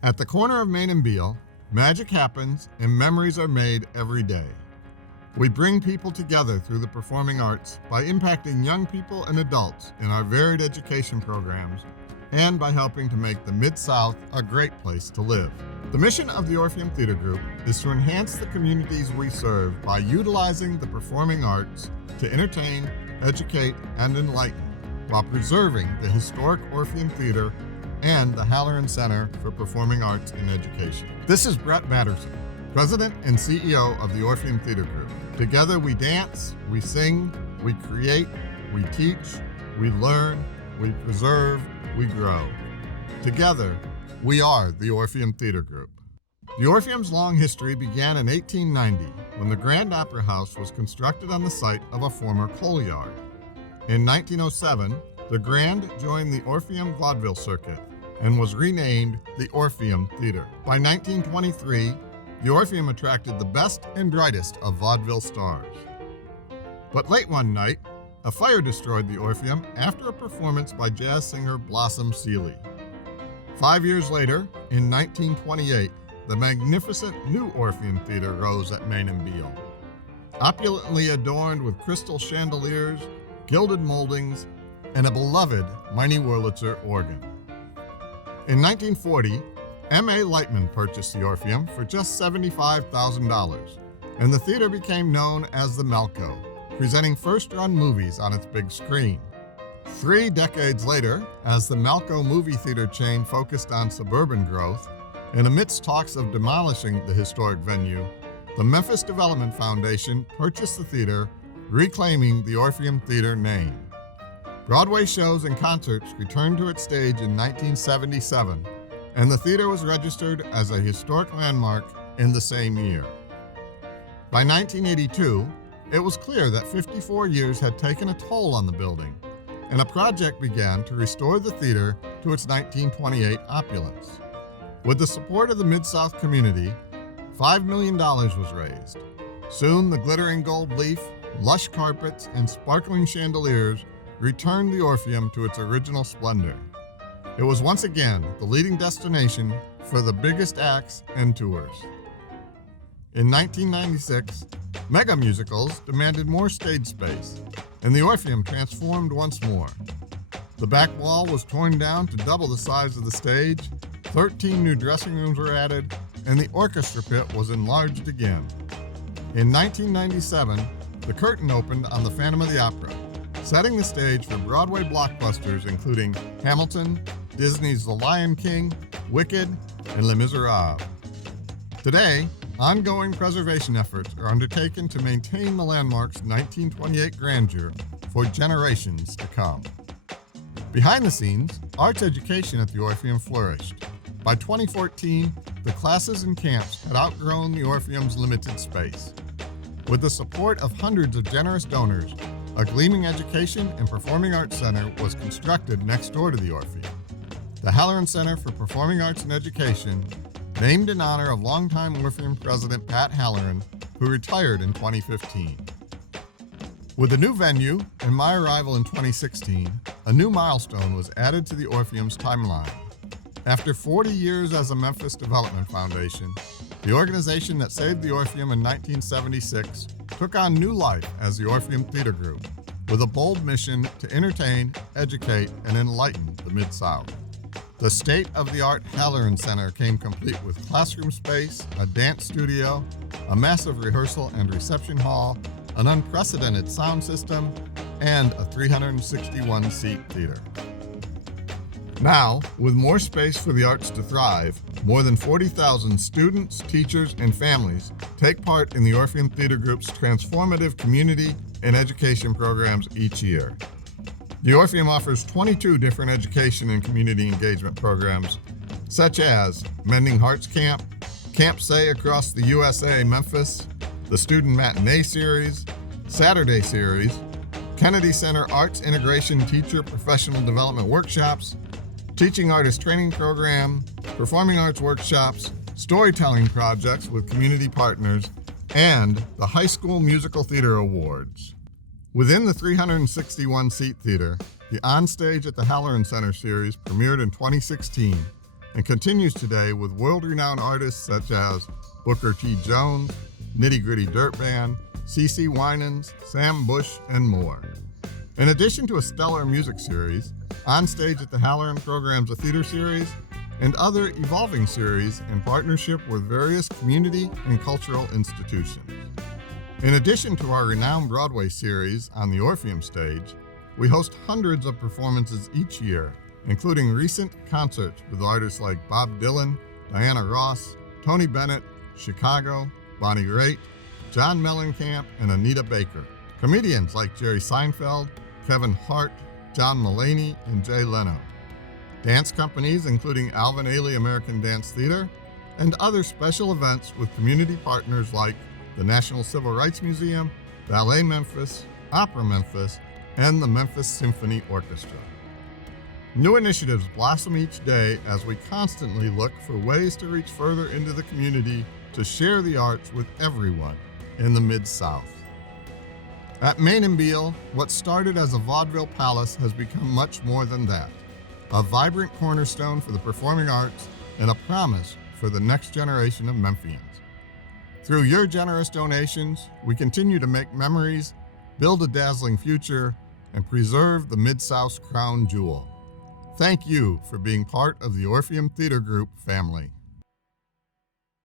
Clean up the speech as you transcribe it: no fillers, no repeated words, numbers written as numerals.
At the corner of Main and Beale, magic happens and memories are made every day. We bring people together through the performing arts by impacting young people and adults in our varied education programs and by helping to make the Mid-South a great place to live. The mission of the Orpheum Theatre Group is to enhance the communities we serve by utilizing the performing arts to entertain, educate, and enlighten, while preserving the historic Orpheum Theatre and the Halloran Center for Performing Arts and Education. This is Brett Batterson, President and CEO of the Orpheum Theatre Group. Together we dance, we sing, we create, we teach, we learn, we preserve, we grow. Together, we are the Orpheum Theatre Group. The Orpheum's long history began in 1890 when the Grand Opera House was constructed on the site of a former coal yard. In 1907, the Grand joined the Orpheum vaudeville circuit and was renamed the Orpheum Theatre. By 1923, the Orpheum attracted the best and brightest of vaudeville stars. But late one night, a fire destroyed the Orpheum after a performance by jazz singer Blossom Seeley. 5 years later, in 1928, the magnificent new Orpheum Theatre rose at Main and Beale. Opulently adorned with crystal chandeliers, gilded moldings, and a beloved Mighty Wurlitzer organ. In 1940, M.A. Lightman purchased the Orpheum for just $75,000, and the theater became known as the Melco, presenting first-run movies on its big screen. 3 decades later, as the Melco movie theater chain focused on suburban growth, and amidst talks of demolishing the historic venue, the Memphis Development Foundation purchased the theater, reclaiming the Orpheum Theatre name. Broadway shows and concerts returned to its stage in 1977, and the theater was registered as a historic landmark in the same year. By 1982, it was clear that 54 years had taken a toll on the building, and a project began to restore the theater to its 1928 opulence. With the support of the Mid-South community, $5 million was raised. Soon, the glittering gold leaf, lush carpets, and sparkling chandeliers returned the Orpheum to its original splendor. It was once again the leading destination for the biggest acts and tours. In 1996, mega musicals demanded more stage space, and the Orpheum transformed once more. The back wall was torn down to double the size of the stage, 13 new dressing rooms were added, and the orchestra pit was enlarged again. In 1997, the curtain opened on The Phantom of the Opera, setting the stage for Broadway blockbusters including Hamilton, Disney's The Lion King, Wicked, and Les Miserables. Today, ongoing preservation efforts are undertaken to maintain the landmark's 1928 grandeur for generations to come. Behind the scenes, arts education at the Orpheum flourished. By 2014, the classes and camps had outgrown the Orpheum's limited space. With the support of hundreds of generous donors, a gleaming education and performing arts center was constructed next door to the Orpheum. The Halloran Center for Performing Arts and Education, named in honor of longtime Orpheum President Pat Halloran, who retired in 2015. With the new venue and my arrival in 2016, a new milestone was added to the Orpheum's timeline. After 40 years as a Memphis Development Foundation, the organization that saved the Orpheum in 1976 took on new life as the Orpheum Theatre Group, with a bold mission to entertain, educate, and enlighten the Mid-South. The state-of-the-art Halloran Center came complete with classroom space, a dance studio, a massive rehearsal and reception hall, an unprecedented sound system, and a 361-seat theater. Now, with more space for the arts to thrive, more than 40,000 students, teachers, and families take part in the Orpheum Theatre Group's transformative community and education programs each year. The Orpheum offers 22 different education and community engagement programs, such as Mending Hearts Camp, Camp Say Across the USA Memphis, the Student Matinee Series, Saturday Series, Kennedy Center Arts Integration Teacher Professional Development Workshops, Teaching Artist Training Program, Performing Arts Workshops, Storytelling Projects with community partners, and the High School Musical Theater Awards. Within the 361-seat theater, the Onstage at the Halloran Center series premiered in 2016 and continues today with world-renowned artists such as Booker T. Jones, Nitty Gritty Dirt Band, CeCe Winans, Sam Bush, and more. In addition to a stellar music series, On Stage at the Halloran programs a theater series and other evolving series in partnership with various community and cultural institutions. In addition to our renowned Broadway series on the Orpheum stage, we host hundreds of performances each year, including recent concerts with artists like Bob Dylan, Diana Ross, Tony Bennett, Chicago, Bonnie Raitt, John Mellencamp, and Anita Baker. Comedians like Jerry Seinfeld, Kevin Hart, John Mulaney, and Jay Leno. Dance companies including Alvin Ailey American Dance Theater, and other special events with community partners like the National Civil Rights Museum, Ballet Memphis, Opera Memphis, and the Memphis Symphony Orchestra. New initiatives blossom each day as we constantly look for ways to reach further into the community to share the arts with everyone in the Mid-South. At Main and Beale, what started as a vaudeville palace has become much more than that. A vibrant cornerstone for the performing arts and a promise for the next generation of Memphians. Through your generous donations, we continue to make memories, build a dazzling future, and preserve the Mid-South's crown jewel. Thank you for being part of the Orpheum Theatre Group family.